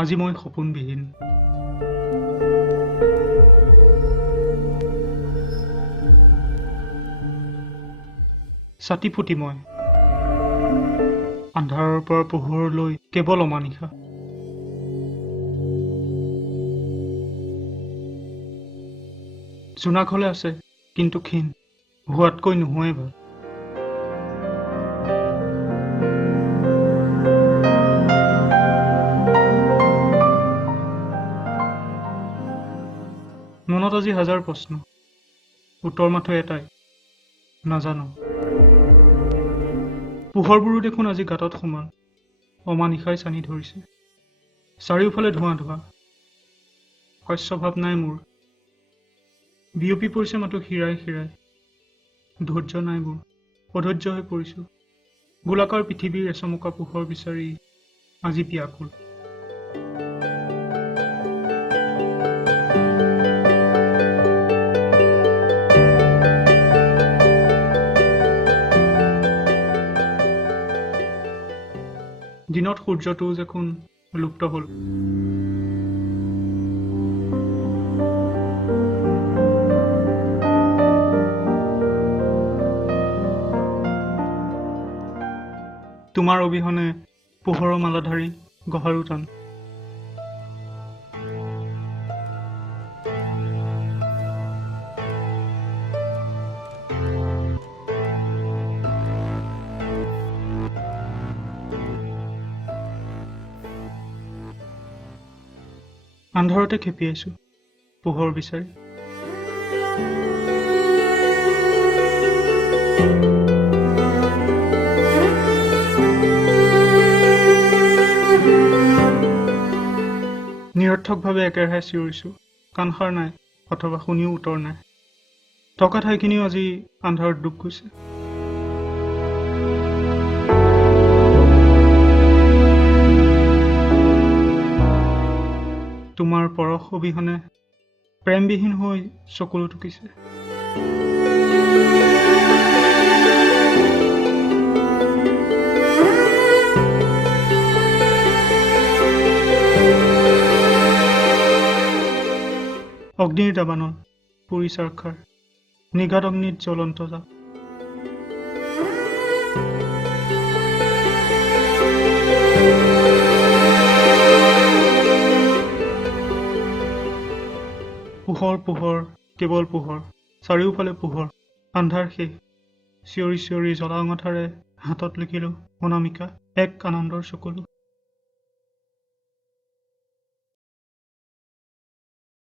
আজি মই সপোনবিহীন। ছাতি ফুটি মই আন্ধাৰৰ পৰা পোহৰলৈ কেৱল অমানিশা। জোনাক হলে আছে কিন্তু ক্ষীণ, হোৱাতকৈ নোহোৱাই ভাল। মনত আজি হাজাৰ প্ৰশ্ন, উত্তৰ মাথো এটাই, নাজানো। পোহৰবোৰো দেখোন আজি গাঁতত সোমাল, অমানিশাই চানি ধৰিছে। চাৰিওফালে ধোঁৱা ধোঁৱা, শস্যভাৱ নাই মোৰ। বিয়পি পৰিছে মাথো শিৰাই শিৰাই, ধৈৰ্য নাই মোৰ, অধৈৰ্য হৈ পৰিছো। গোলাকাৰ পৃথিৱীৰ এচমকা পোহৰ বিচাৰি আজি পিয়াকুল। দিনত সূৰ্যটোও দেখোন লুপ্ত হ'ল। তোমাৰ অবিহনে পোহৰৰ মালাধাৰী গহাৰো টান। আন্ধাৰতে খেপিয়াইছো পোহৰ বিচাৰি। নিৰৰ্থকভাৱে একেৰাহে চিঞৰিছো, কাণসাৰ নাই অথবা শুনিও উত্তৰ নাই। থকা ঠাইখিনিও আজি আন্ধাৰত ডুব গৈছে। তোমাৰ পৰশ অবিহনে প্ৰেমবিহীন হৈ চকুলো টুকিছে। অগ্নিৰ দাবানল পুৰি চাৰখাৰ, নিগাত অগ্নিত জ্বলন্ত জাপ। পোহৰ পোহৰ কেৱল পোহৰ, চাৰিওফালে পোহৰ, আন্ধাৰ শেষ। চিঞৰি চিঞৰি জ্বলা অঙঠাৰে হাতত লিখিলো অনামিকা, এক আনন্দৰ চকুলো।